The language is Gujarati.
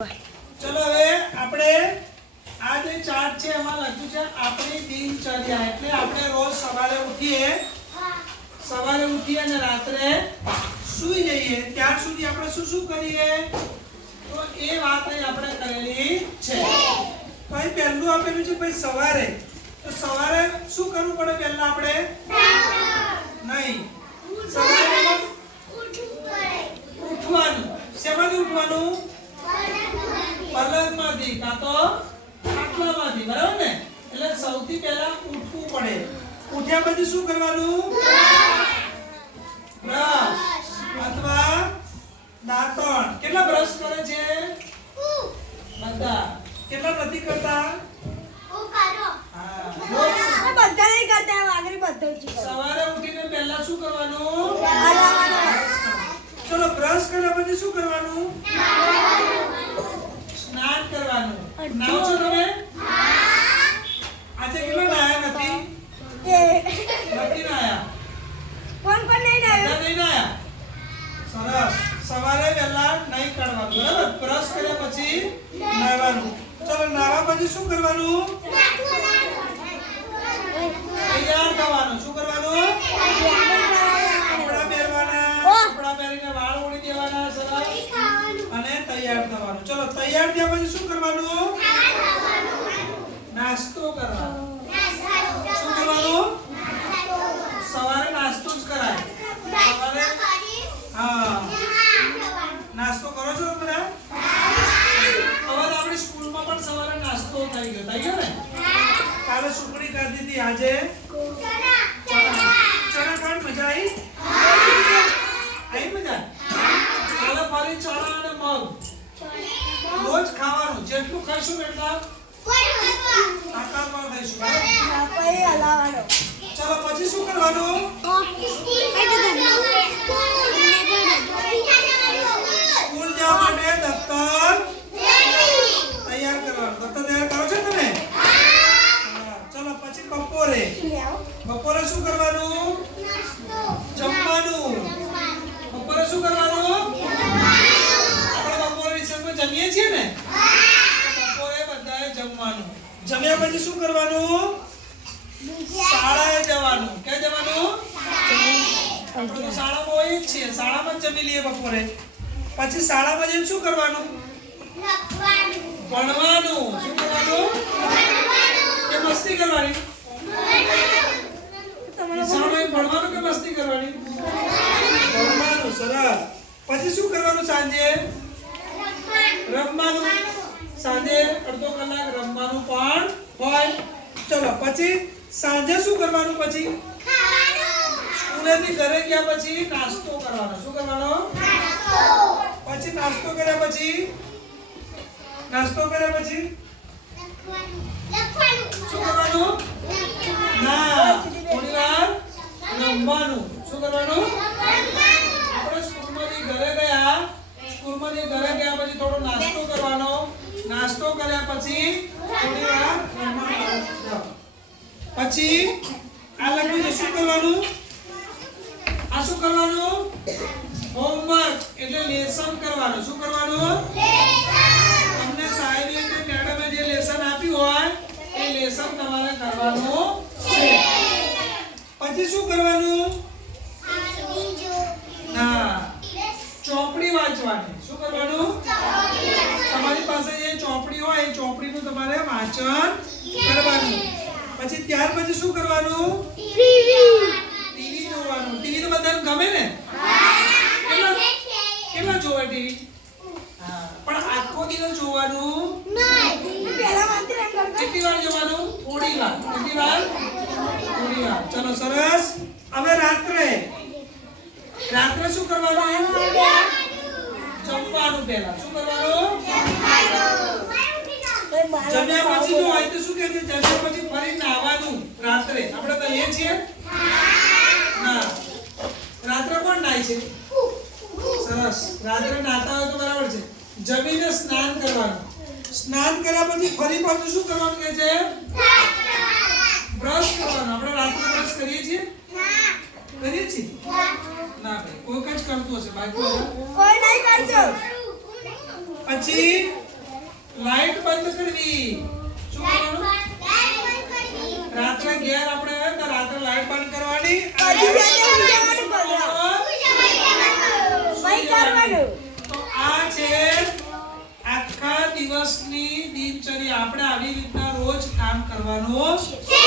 ચલો હવે આપણે આ જે ચાર્ટ છે એમાં લખ્યું છે આપણી દિનચર્યા એટલે આપણે રોજ સવારે ઉઠીએ સવારે ઉઠીએ અને રાત્રે સૂઈ જઈએ. ત્યાર સુધી આપણે શું શું કરીએ? તો એ વાત અહીં આપણે કરેલી છે. ભાઈ પહેલું આપેલું છે ભાઈ સવારે. તો સવારે શું કરવું પડે પહેલા આપણે? નહીં. સવારે ઉઠવાનું. શેમાંથી ઉઠવાનું? પલંગમાંથી કાં તો ખાટલામાંથી બરાબર ને? એટલે સૌથી પહેલા ઉઠવું પડે. ઉઠ્યા પછી શું કરવાનું? બ્રશ. અથવા દાંતણ. કેટલા બ્રશ કરે છે? બધા. કેટલા નથી કરતા? બધા નહીં કરતા આગળ બધા સવારે ઉઠીને પહેલા શું કરવાનું. ચલો બ્રશ કર્યા પછી શું કરવાનું. સ્નાન કરવાનું. નાવ છો તમે? આજે કેમ નાયા નથી? નથી નાયા? કોણ કોણ નહીં બધા નહીં નાયા? સરસ. સવારે વહેલા નહીં કાઢવાનું બરાબર? બ્રશ કર્યા પછી નાહવાનું. ચલો નાહવા પછી શું કરવાનું? તૈયાર તૈયાર થયા પછી શું કરવાનું? નાસ્તો કરવાનો શું કરવાનું? સવારે નાસ્તો જ કરાય. સવારે? હા. નાસ્તો કરો છો બધા? હવે આપણી સ્કૂલમાં પણ સવારે નાસ્તો થઈ ગયો. થઈ ગયો ને? કાલે સુખડી ખાધી હતી આજે. થઈશું? હા, પછી હલાવવાનો. ચલો પછી શું કરવાનું સ્કૂલ જવા માટે દફતર તૈયાર કરવાનું દફતર તૈયાર કરો છો તમે હા, ચલો પછી બપોરે બપોરે શું કરવાનું જમવાનું બપોરે શું કરવાનું આપણે બપોરે રિસેસમાં જમીએ છીએ ને તો બપોરે બધાએ જમવાનું જમ્યા પછી શું કરવાનું? શાળાએ જવાનું. ક્યાં જવાનું? શાળામાં હોય જ છીએ શાળામાં જ જમી લઈએ બપોરે. પછી શાળામાં જઈને શું કરવાનું? ભણવાનું. શું કરવાનું? કે મસ્તી કરવાની? ભણવાનું. કે મસ્તી કરવાની? ભણવાનું. સરસ. પછી શું કરવાનું સાંજે? રમવાનું. સાંજે અડધો કલાક રમવાનું પણ હોય. ચલો, પછી સાંજે શું કરવાનું પછી? સ્કૂલેથી ઘરે ગયા પછી નાસ્તો કરવાનો. શું કરવાનો? પછી નાસ્તો કર્યા પછી? નાસ્તો કર્યા પછી? શું કરવાનું? ના, થોડી વાર રમવાનું. શું કરવાનું આપણે સ્કૂલમાંથી ઘરે ગયા સ્કૂલમાંથી ઘરે ગયા પછી થોડો નાસ્તો કરવાનો નાસ્તો કર્યા પછી થોડી વાર રમવાનું પછી આ લખ્યું શું કરવાનું? આ શું કરવાનું? હોમવર્ક એટલે લેસન કરવાનું. શું કરવાનું? તમને સાહેબે કે મેડમે જે લેસન આપ્યું હોય, એ લેસન તમારે કરવાનું છે. પછી શું કરવાનું? ના ચોપડી વાંચવાની. શું કરવાનું? તમારી પાસે જે ચોપડી હોય, એ ચોપડીનું તમારે વાંચન કરવાનું. પછી ત્યાર પછી શું કરવાનું? ટીવી જોવાનું. ટીવી તો બધાને ગમે ને? કેટલા જોવા જોવે ટીવી? હા પણ આખો દિવસ જોવાનું. કેટલી વાર જોવાનું? થોડી વાર. કેટલી વાર? થોડી વાર. ચલો સરસ. હવે રાત્રે. રાત્રે શું કરવાનું? જમવાનું. પહેલા. શું કરવાનું? જમ્યા પછી જો હોય તો શું કે છે જમ્યા પછી ફરી નાવાનું રાત્રે. આપણે તો એ છીએ. ના. રાત્રે કોણ નાય છે? સરસ. રાત્રે નાતા હોય તો બરાબર છે. જમીને સ્નાન કરવાનું. સ્નાન કર્યા પછી ફરી પાછું શું કરવાનું કે છે? બ્રશ કરવાનું. આપણે રાત્રે બ્રશ કરીએ છીએ? કરીએ છીએ? ના ભાઈ કોઈક જ કરતું હશે બાકી કોઈ નહીં કરતું. પછી લાઈટ બંધ કરવી. શું કરવાનું? રાત્રે ઘેર આપણે તો રાત્રે લાઈટ બંધ કરવાનું. તો આ છે આખા દિવસની દિનચર્યા. આપણે આવી રીતના રોજ કામ કરવાનું. છે.